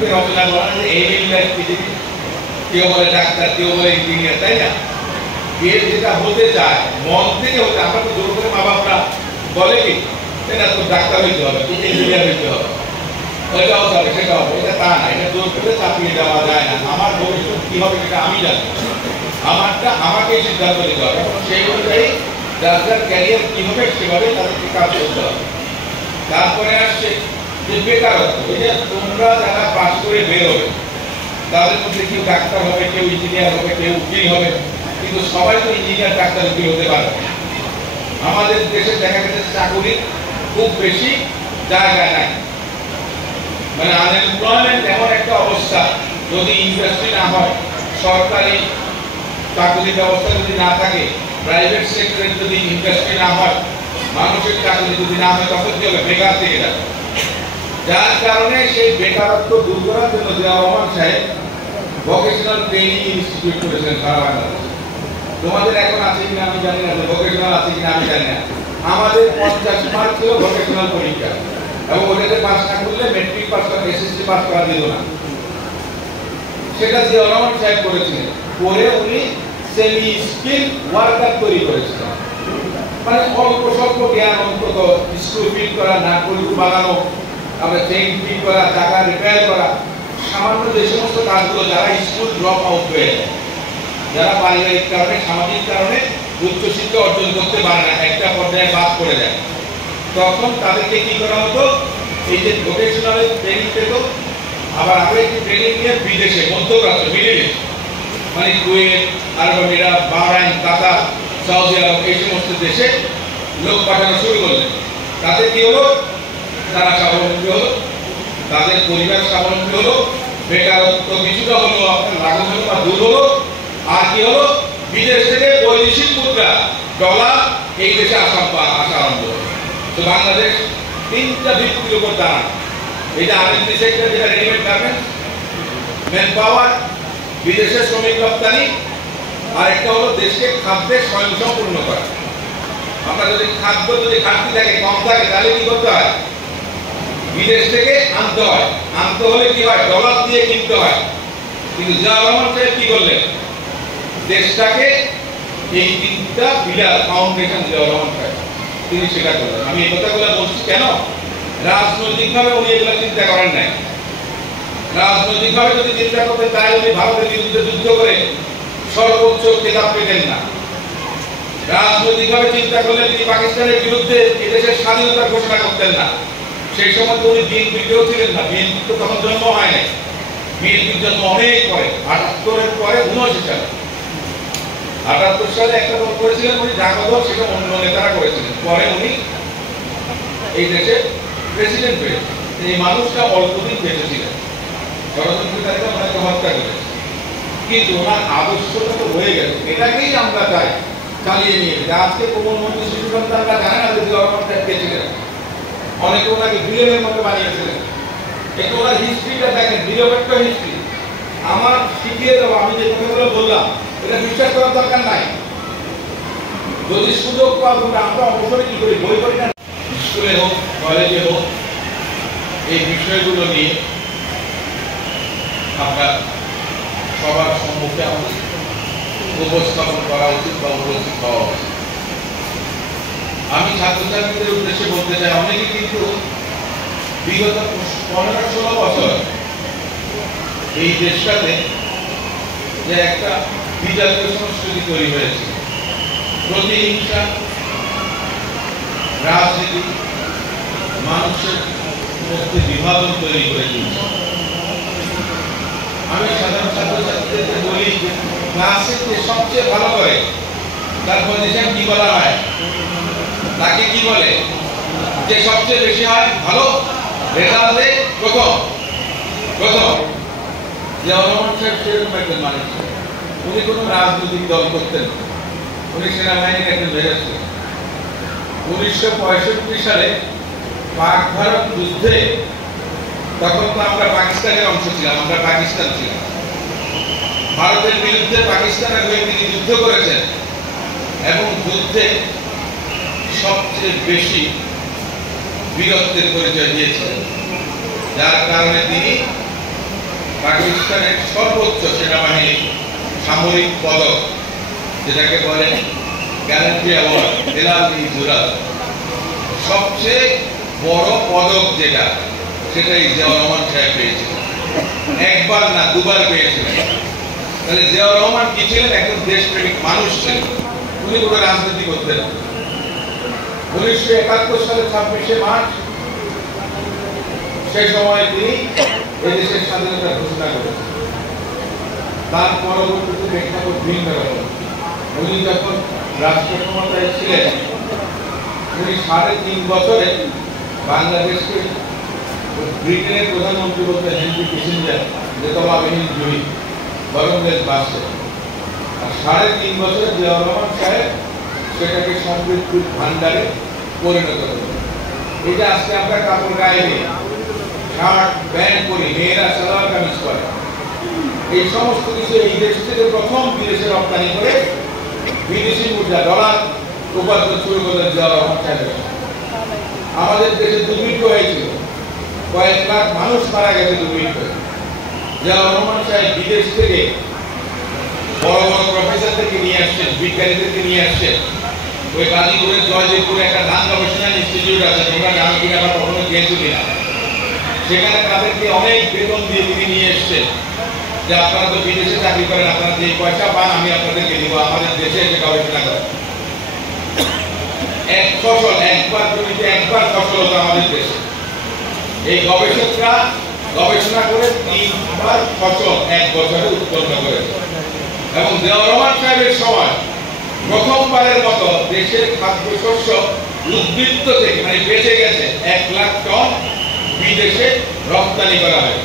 সম্পর্কে রচনা করেন এই পৃথিবী, কেউ বলে ডাক্তার, কেউ বলে ইঞ্জিনিয়ার, তাই না? এর যেটা হতে চায় মন থেকে হতে, আমরা তো জোর করে মা বাপরা বলে কি না তো ডাক্তার হইতে হবে, তো ইঞ্জিনিয়ার হইতে হবে, এটাও হবে সেটা হবে, এটা তা না, এটা জোর করে চাপিয়ে দেওয়া যায় না। আমার ভবিষ্যৎ কি হবে সেটা আমি জানি, আমারটা আমাকেই সিদ্ধান্ত নিতে হবে। সেই অনুযায়ী যার যার ক্যারিয়ার কি হবে সেভাবে তাদেরকে কাজ করতে হবে। তারপরে আসছে যে বেকারত্ব। এই যে তোমরা যারা পাস করে বের হবে তাদের মধ্যে কেউ ডাক্তার হবে, কেউ ইঞ্জিনিয়ার হবে, কেউ উকিল হবে, কিন্তু সবাই তো ইঞ্জিনিয়ার ডাক্তার উকিল হতে পারবে। আমাদের দেশে দেখা গেছে চাকুরির খুব বেশি জায়গায় নাই, মানে আনএমপ্লয়মেন্ট এমন একটা অবস্থা। যদি ইন্ডাস্ট্রি না হয়, সরকারি চাকরির ব্যবস্থা যদি না থাকে, প্রাইভেট সেক্টরের যদি ইন্ডাস্ট্রি না হয়, মানুষের চাকরি যদি না হয়, তখন কি হবে? বেকার থেকে যাবে। যার কারণে সেই বেকারত্ব দূর করার জন্য জিয়াউর রহমান সাহেব ভোকেশনাল ট্রেনিং ইনস্টিটিউট করেছেন সারা বাংলাদেশে। তোমাদের এখন আছে কিনা আমি জানি না, ভোকেশনাল আছে কিনা আমি জানি না। আমাদের 50 মার্ক ছিল ভোকেশনাল পরীক্ষা, এবং ওটাতে পাস না করলে মেট্রিক পাস করা, এসএসসি পাস করা দিল না। সেটা জিয়াউর রহমান সাহেব করেছিলেন। পরে উনি সেমি স্কিল ওয়ার্কার তৈরি করেছিলেন, মানে অল্প স্বল্প জ্ঞান, অন্তত স্কুল ফিট করা, নাটবল্টু বানানো, তারপরে ট্রেন ফিট করা, টাকা রিপেয়ার করা, সামান্য যে সমস্ত কাজগুলো যারা স্কুল ড্রপ আউট হয়ে যায়, যারা পারিবারিক কারণে, সামাজিক কারণে উচ্চশিক্ষা অর্জন করতে পারে না, একটা পর্যায়ে বাদ পড়ে যায়, তখন তাদেরকে কি করা হতো? এই যে ভোকেশনাল ট্রেনিং পেত, আবার আরো একটি ট্রেনিং নিয়ে বিদেশে, মধ্যপ্রাচ্য, মিডল ইস্ট, মানে কুয়েত, আরব আমিরাত, বাহরাইন, কাতার, সৌদি আরব, এই সমস্ত দেশে লোক পাঠানো শুরু করলেন। তাতে কি হলো? তারা স্বাবলম্বী হলো, তাদের পরিবার স্বাবলম্বী হলো, বেকারত্ব কিছুটা হলো লাঘব হলো বা দূর হলো। আর কি হলো? বিদেশ থেকে বৈদেশিক মুদ্রা, ডলার এই দেশে আসা আরম্ভ হলো। তো বাংলাদেশ 3টা ভিত্তির উপর দাঁড়ান। এটা আরেকটি সেক্টর, যেটা রেডিমেড গার্মেন্টস, ম্যান পাওয়ার, বিদেশের শ্রমিক রপ্তানি, আর একটা হলো দেশকে খাদ্যে স্বয়ংসম্পূর্ণ করা। আমরা যদি খাদ্য যদি ঘাটতি থাকে, কম থাকে, তাহলে কি করতে হয়? বিদেশ থেকে আনতে হয়। আনতে হলে কি হয়? ডলার দিয়ে কিনতে হয়। কিন্তু জিয়াউর রহমান সাহেব কি করলেন? দেশটাকে এই 3টা পিলার, ফাউন্ডেশন জিয়াউর রহমান সাহেব তিনি সেটা করলেন। আমি এই কথাগুলো বলছি কেন? রাজনৈতিকভাবে উনি এগুলো চিন্তা করেন নাই। রাজনৈতিকভাবে যদি চিন্তা করতেন তাহলে উনি ভারতের বিরুদ্ধে যুদ্ধ করে সর্বোচ্চ খেতাব পেতেন না। রাজনৈতিকভাবে চিন্তা করলে তিনি পাকিস্তানের বিরুদ্ধে এদেশের স্বাধীনতার ঘোষণা করতেন না। সেই সময় তো উনি বিএনপিতেও ছিলেন না, বিএনপি তো তখন জন্ম হয় নাই, বিএনপির জন্ম অনেক পরে, 78-এর পরে 79 সালে। 78 সালে একটা দল করেছিলেন উনি, ঢাকা দল, সেটা অন্য নেতারা করেছিলেন। পরে উনি এই দেশে প্রেসিডেন্ট হয়েছেন। এই মানুষটা অল্পদিন বেঁচে ছিলেন, ষড়যন্ত্রকারীরা ওনাকে হত্যা করেছে, কিন্তু ওনার আদর্শটা তো হয়ে গেছে। এটাকেই আমরা চাই চালিয়ে নিয়ে। আজকে প্রধানমন্ত্রী শিশু সন্তানরা জানে না যে জিয়াউর রহমান সাহেব কে ছিলেন। অনেকে ওনাকে ভিলেনের মতো বানিয়েছিলেন। একটু ওনার হিস্ট্রিটা দেখেন, নিরপেক্ষ হিস্ট্রি। আমার শিখিয়ে দেবো, আমি যে কথাগুলো বললাম এটা বিশ্বাস করার দরকার নাই। যদি সুযোগ পাওয়া তোমরা, আমরা অবসরে কি করি? বই পড়ি না, স্কুলে হোক, কলেজে হোক, এই বিষয়গুলো নিয়ে আমরা সবার সম্মুখে আমাদের উপস্থাপন করা উচিত বা উপস্থিত হওয়া উচিত। আমি ছাত্রছাত্রীদের উদ্দেশ্যে বলতে চাই, অনেকে কিন্তু বিগত 15-16 বছর এই দেশটাতে যে একটা বিজাতীয় সংস্কৃতি তৈরি হয়েছে, প্রতিহিংসা, রাজনীতি, মানুষের মধ্যে বিভাজন তৈরি করে দিয়েছে। আমি সাধারণ ছাত্রছাত্রীদেরকে বলি, ক্লাসে যে সবচেয়ে ভালো করে তার পজিশন কি বলা হয়? তাকে কি বলে? যে সবচেয়ে বেশি হয় ভালো রেজাল্টে প্রথম। জিয়াউর রহমান সাহেব সেরকম একজন মানুষ। উনি কোনো রাজনৈতিক দল করতেন, উনি সেনাবাহিনীর একজন মেজর ছিলেন। 1965 সালে পাক ভারত যুদ্ধে, তখন তো আমরা পাকিস্তানের অংশ ছিলাম, আমরা পাকিস্তান ছিলাম। ভারতের বিরুদ্ধে পাকিস্তানের হয়ে তিনি যুদ্ধ করেছেন এবং যুদ্ধে সবচেয়ে বেশি বীরত্বের পরিচয় দিয়েছিলেন, যার কারণে তিনি পাকিস্তানের সর্বোচ্চ সেনাবাহিনী সামরিক পদক, যেটাকে বলে গ্যালান্ট্রি অ্যাওয়ার্ড, হেলাল-ই-জুলাল, সবচেয়ে বড় পদক যেটা, সেটাই জিয়াউর রহমান সাহেব পেয়েছিলেন। একবার না, দুবার পেয়েছিলেন। তাহলে জিয়াউর রহমান কি ছিলেন? একজন দেশপ্রেমিক মানুষ ছিলেন। উনি কোনো রাজনীতি করতেন না। 1971 সালে 26শে মার্চ সেই সময় তিনি এদেশের স্বাধীনতা ঘোষণা করেছেন। তার পরবর্তীতে প্রেক্ষাপট ভিন্ন রকম। উনি যখন রাষ্ট্র ক্ষমতায় ছিলেন, উনি 3.5 বছরে বাংলাদেশকে ব্রিটেনের প্রধানমন্ত্রী বলতে হেনরি কিসিঞ্জার, নেতাবিহীন জয়ী বরংদেশ বাসে, আর 3.5 বছরে জিয়াউর রহমান সাহেব সেটাকে সমৃদ্ধির ভান্ডারে পরিণত করলেন। এটা আজকে আমরা কাপড় গায়ে নিয়ে শার্ট প্যান্ট পরি, মেয়েরা সালোয়ার কামিজ করে, এই সমস্ত কিছু এই দেশ থেকে প্রথম বিদেশে রপ্তানি করে বিদেশি মুদ্রা ডলার উপার্জন শুরু করলেন জিয়াউর রহমান সাহেব। আমাদের দেশে দুর্ভিক্ষ হয়েছিল, কয়েক লাখ মানুষ মারা গেছে দুর্ভিক্ষে। জিয়াউর রহমান সাহেব বিদেশ থেকে বড় বড় প্রফেসরদেরকে নিয়ে আসছেন, বিজ্ঞানীদেরকে নিয়ে আসছেন। ওই গাজীপুরের জয়দেবপুরে একটা ধান গবেষণা ইনস্টিটিউট আছে, তোমরা জানো কিনা বা কখনো গিয়েছো কিনা। সেখানে তাদেরকে অনেক বেতন দিয়ে তিনি নিয়ে এসছেন যে আপনারা তো বিদেশে চাকরি করেন, আপনারা যে পয়সা পান আমি আপনাদেরকে দিব, আমাদের দেশে এসে গবেষণা করেন। এক ফসল, একবার জমিতে একবার ফসল হতো আমাদের দেশে। এই গবেষকরা গবেষণা করে 3বার ফসল এক বছরে উৎপন্ন করেছে। এবং জিয়াউর রহমান সাহেবের সময় প্রথমবারের মতো দেশের খাদ্যশস্য উদ্বৃত্ত থেকে মানে বেঁচে গেছে 1 লাখ টন বিদেশে রপ্তানি করা হয়।